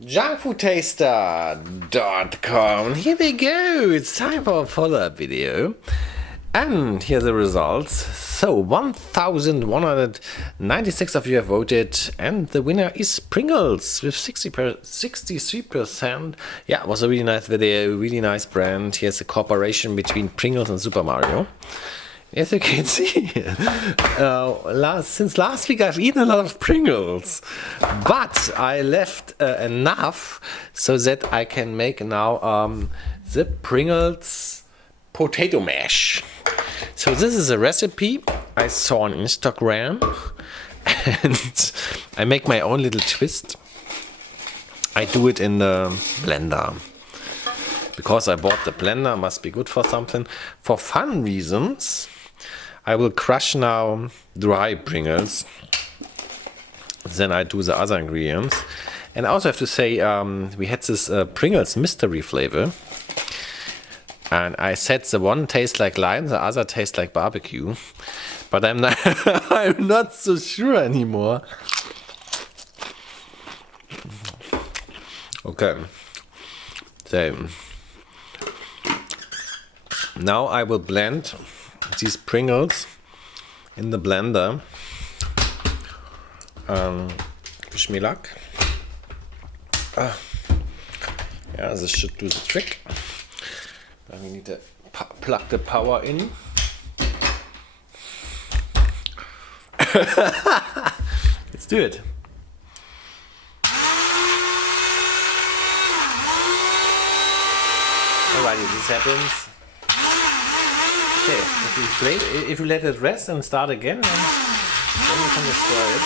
Junkfoodtaster.com. Here we go. It's time for a follow-up video. And here are the results. So 1,196 of you have voted, and the winner is Pringles with 63%. Yeah, it was a really nice video, really nice brand. Here's a cooperation between Pringles and Super Mario. As you can see, since last week I've eaten a lot of Pringles, but I left enough so that I can make now the Pringles potato mash. So this is a recipe I saw on Instagram, and I make my own little twist. I do it in the blender. Because I bought the blender, must be good for something. For fun reasons, I will crush now dry Pringles. Then I do the other ingredients. And I also have to say, we had this Pringles mystery flavor. And I said the one tastes like lime, the other tastes like barbecue. But I'm not, I'm not so sure anymore. Okay. So now I will blend these Pringles in the blender. Wish me luck. Yeah, this should do the trick. Then we need to plug the power in. Let's do it. Alrighty, this happens. Okay, if you let it rest and start again, then you can destroy it.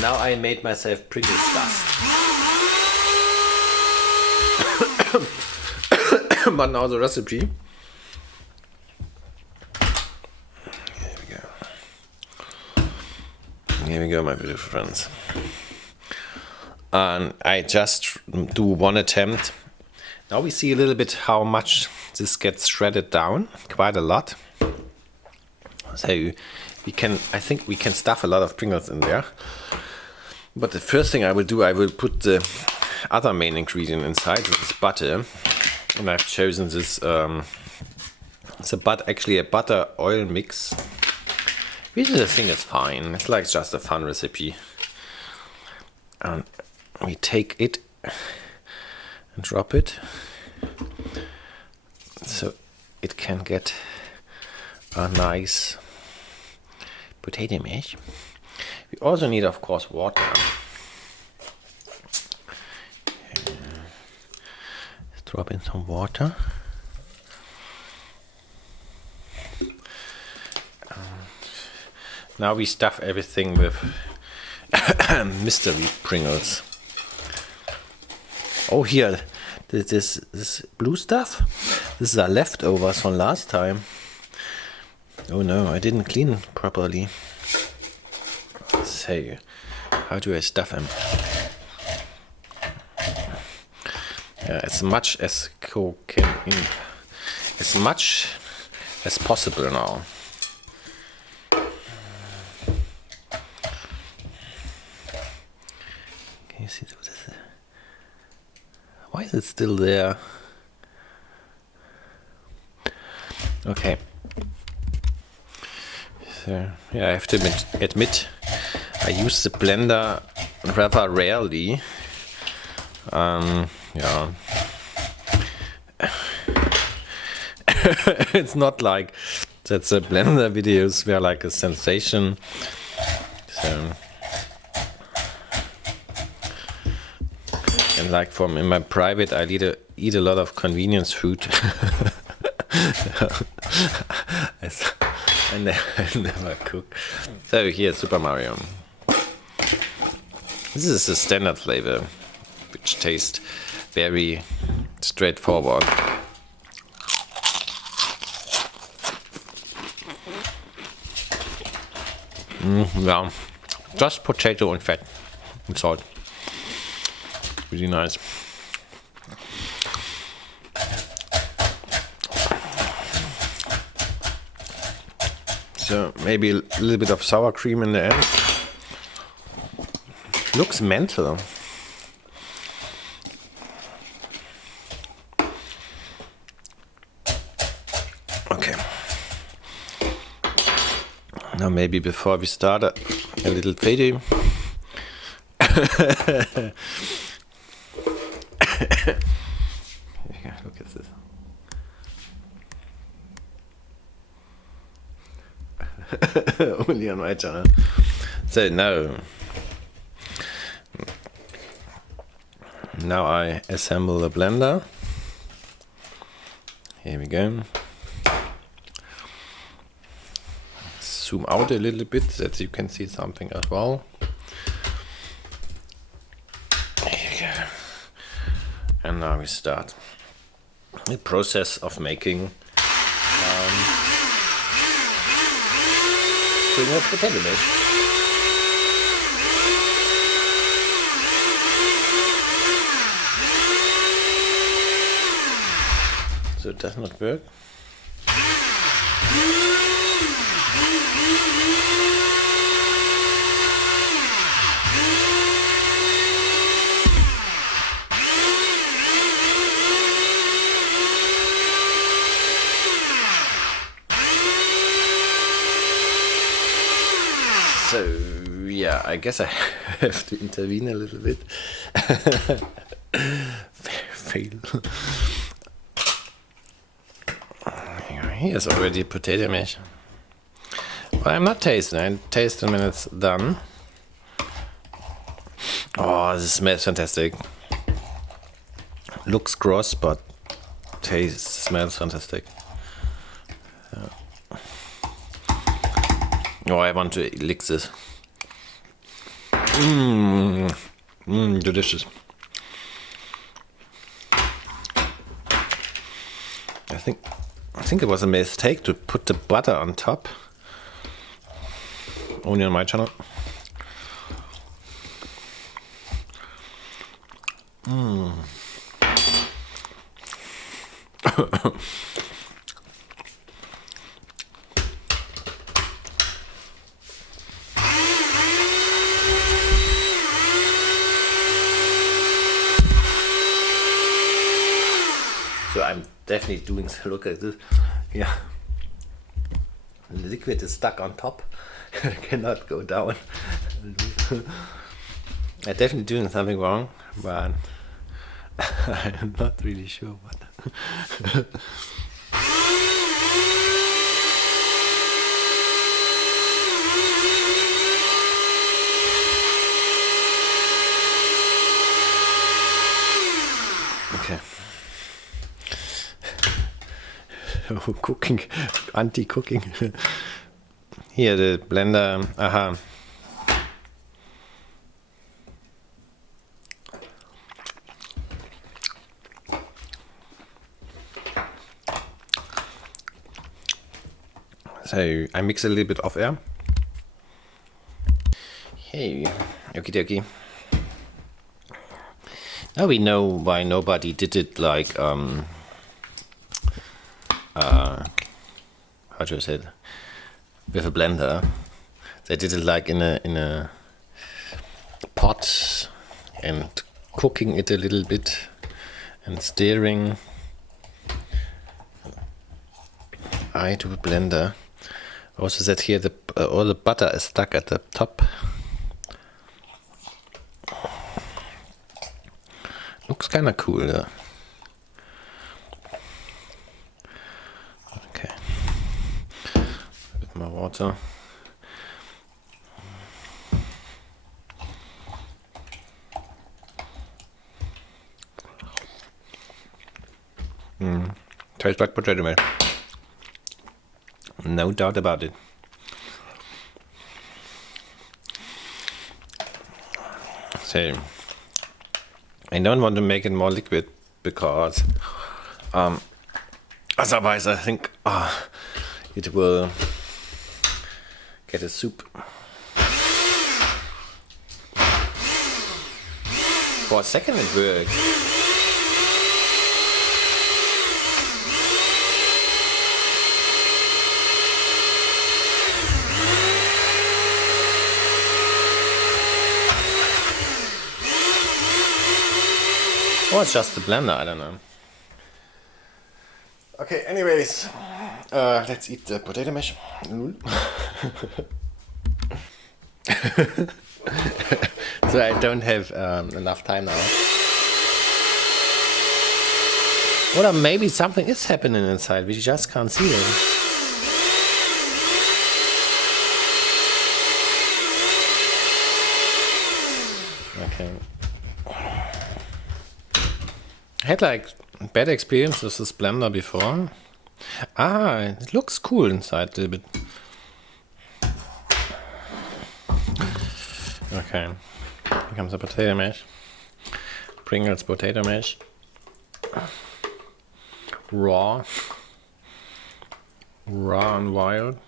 Now I made myself Pringles dust. But now the recipe. Here we go, my beautiful friends. And I just do one attempt. Now we see a little bit how much this gets shredded down, quite a lot. So we can, I think we can stuff a lot of Pringles in there. But the first thing I will do, I will put the other main ingredient inside, this is butter. And I've chosen this, it's actually a butter oil mix. Which I think is fine, it's like just a fun recipe. And we take it and drop it so it can get a nice potato mash. We also need, of course, water. Let's drop in some water. Now we stuff everything with mystery Pringles. Oh, here, this blue stuff. This is our leftovers from last time. Oh no, I didn't clean properly. So, how do I stuff them? Yeah, as much as as much as possible now. Can you see what this is? Why is it still there? Okay. So, yeah, I have to admit I use the blender rather rarely. Yeah. It's not like that the blender videos were like a sensation. So, and like in my private, I eat a lot of convenience food. I never cook. So here's Super Mario. This is a standard flavor, which tastes very straightforward. Yeah, just potato and fat and salt. Really nice. So maybe a little bit of sour cream in the end. Looks mental. Okay. Now maybe before we start a little video. Look at this. Only on my channel. So now I assemble the blender. Here we go. Zoom out a little bit so that you can see something as well. Here we go. And now we start the process of making Pringles potato mash. So it does not work. So yeah, I guess I have to intervene a little bit. Fail. Here's already potato mash. But I'm not tasting. I taste them when it's done. Oh, this smells fantastic. Looks gross, but smells fantastic. Oh, I want to lick this. Delicious. I think it was a mistake to put the butter on top. Only on my channel. So I'm definitely doing, look at this. Yeah. The liquid is stuck on top. Cannot go down. I'm definitely doing something wrong, but I'm not really sure what. Okay. Cooking, anti-cooking. Here the blender. Aha. So I mix a little bit of air. Hey, okie dokie. Now we know why nobody did it like how do I say it? With a blender. They did it like in a pot and cooking it a little bit and stirring. I do a blender. Also that here all the butter is stuck at the top. Looks kind of cool. Yeah. Okay. A bit more water. Tastes like potato mash. No doubt about it. So I don't want to make it more liquid because otherwise I think it will get a soup. For a second it works. Or it's just the blender, I don't know. Okay, anyways, let's eat the potato mash. So I don't have enough time now. Or maybe something is happening inside, we just can't see it. Okay. I had like bad experience with this blender before. Ah, it looks cool inside a little bit. Okay, here comes the potato mash. Pringles potato mash. Raw and wild.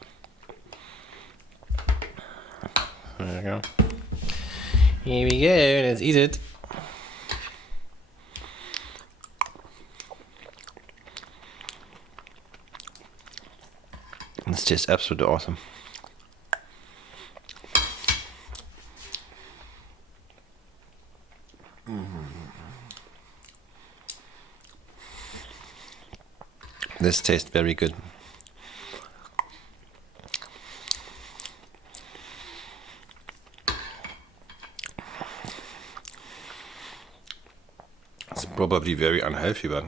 There you go. Here we go, let's eat it. It's just absolutely awesome. This tastes very good. It's probably very unhealthy, but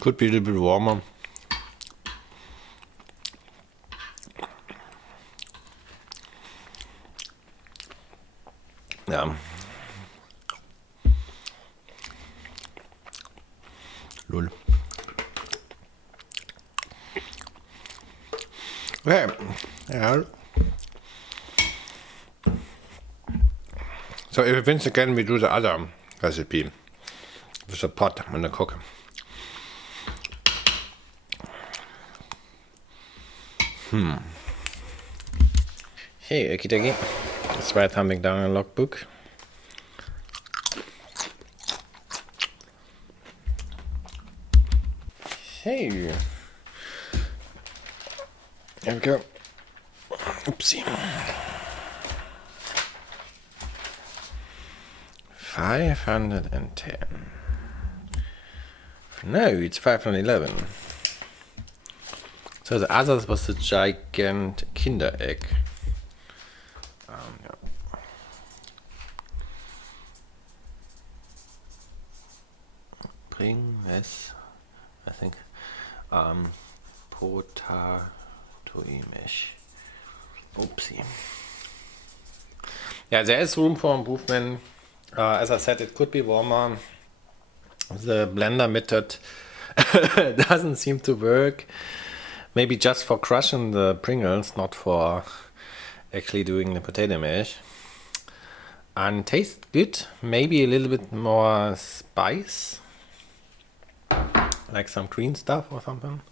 could be a little bit warmer. Yeah. Lol. Okay. Yeah. So if it wins again, we do the other recipe with the pot and the cook. Hey, okie dokie. Let's write something down in a logbook. Hey. There we go. Oopsie. 510. No, it's 511. So the others was the gigantic Kinder egg. Yeah. Pringles, I think. Potatoe mash. Oopsie. Yeah, there is room for improvement. As I said, it could be warmer. The blender method doesn't seem to work. Maybe just for crushing the Pringles, not for actually doing the potato mash. And tastes good. Maybe a little bit more spice, like some green stuff or something.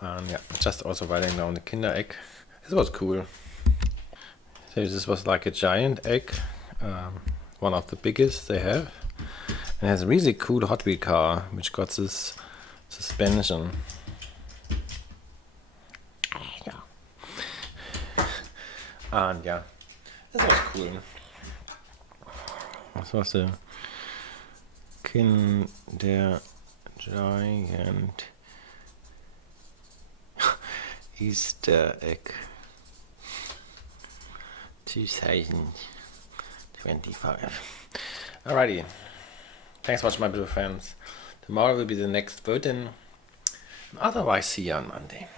And yeah, just also writing down the Kinder egg. This was cool. So this was like a giant egg, one of the biggest they have. And it has a really cool Hot Wheel car, which got this suspension. And yeah, this was cool. This was the Kinder Giant Easter egg 2025. Alrighty. Thanks for watching, my beautiful friends. Tomorrow will be the next voting. Otherwise, see you on Monday.